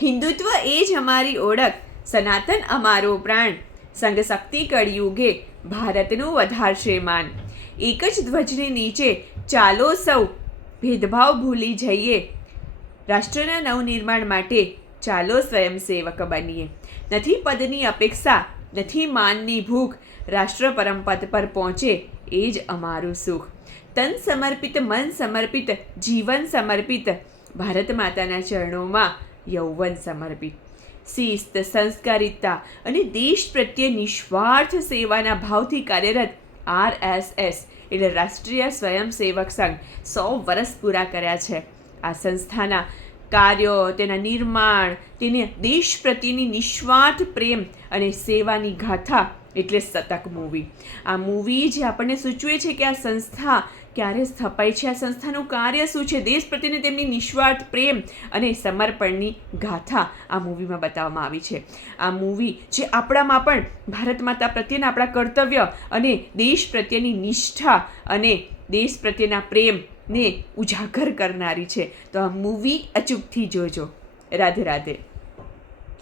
હિન્દુત્વ એ જ અમારી ઓળખ, સનાતન અમારો પ્રાણ, સંઘ શક્તિ કળિયુગે ભારતનું વધારશે માન. એક જ ધ્વજની નીચે ચાલો સૌ ભેદભાવ ભૂલી જઈએ, રાષ્ટ્રના નવનિર્માણ માટે ચાલો સ્વયંસેવક બનીએ. નથી પદની અપેક્ષા, નથી માનની ભૂખ, રાષ્ટ્ર પરમપદ પર પહોંચે એ જ અમારું સુખ. તન સમર્પિત, મન સમર્પિત, જીવન સમર્પિત, ભારત માતાના ચરણોમાં યૌવન સમર્પિત. શિસ્ત, સંસ્કારિતા અને દેશ પ્રત્યે નિસ્વાર્થ સેવાના ભાવથી કાર્યરત RSS એટલે રાષ્ટ્રીય સ્વયંસેવક સંઘ 100 વર્ષ પૂરા કર્યા છે. આ સંસ્થાના કાર્યો, તેના નિર્માણ, તેને દેશ પ્રત્યેની નિસ્વાર્થ પ્રેમ અને સેવાની ગાથા એટલે શતક મૂવી. આ મૂવી જે આપણને સૂચવે છે કે આ સંસ્થા ક્યારે સ્થપાઈ છે, આ સંસ્થાનું કાર્ય શું છે, દેશ પ્રત્યેની તેમની નિસ્વાર્થ પ્રેમ અને સમર્પણની ગાથા આ મૂવીમાં બતાવવામાં આવી છે. આ મૂવી જે આપણામાં પણ ભારત માતા પ્રત્યેના આપણા કર્તવ્ય અને દેશ પ્રત્યેની નિષ્ઠા અને દેશ પ્રત્યેના પ્રેમને ઉજાગર કરનારી છે. તો આ મૂવી અચૂકથી જોજો. રાધે રાધે.